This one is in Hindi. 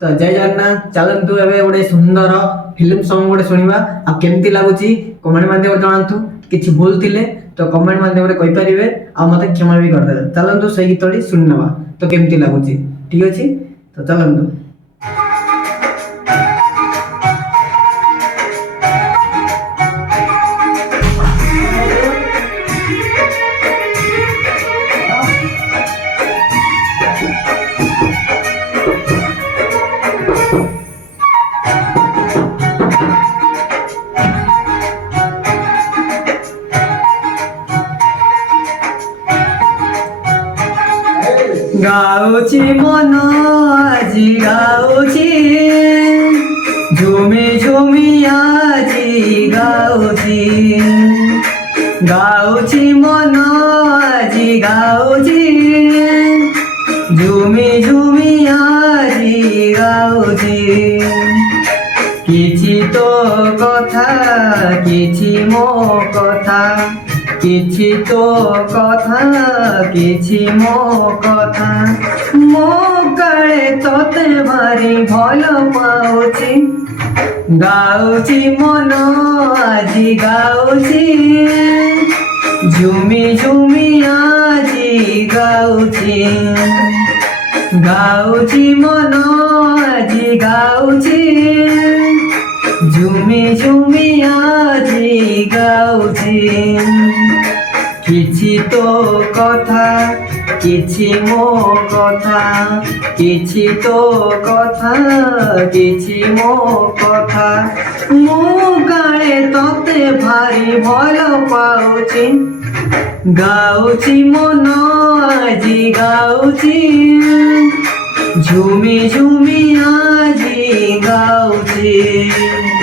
तो जय जगन्नाथ चलतु एबे गोटे सुंदर फिल्म सॉन्ग गोटे सुनिबा आ केमती लागुची कमेंट माध्यम जणातु किछि भूल थिले तो कमेंट माध्यम रे कहि परिबे आ मते क्षमा भी कर देबे। चलतु सही गीतडी सुनि नबा तो केमती लागुची। ठीक अछि तो चलतु। गाउची मन आजी गाउची झुमी झुमी आजी गाउची गाउची मन आजी गाउची झुमी झुमी आजी गाउची किछि तो कथा किछि मो कथा किछि तो कथा किछि मो कथा मो काळे तोते भारी भल पाउची गाउची मन आजी गाउची झुमी झुमी आजी गाउची गाउची मन आजी गाउची झुमी झुमी आजी गाउची किछि तो कथा किछि मो कथा किछि तो कथा किछि मो कथा मो काळे तोते भारी भल पाउची गाउची मन आजी गाउची झुमी झुमी आजी गाउची।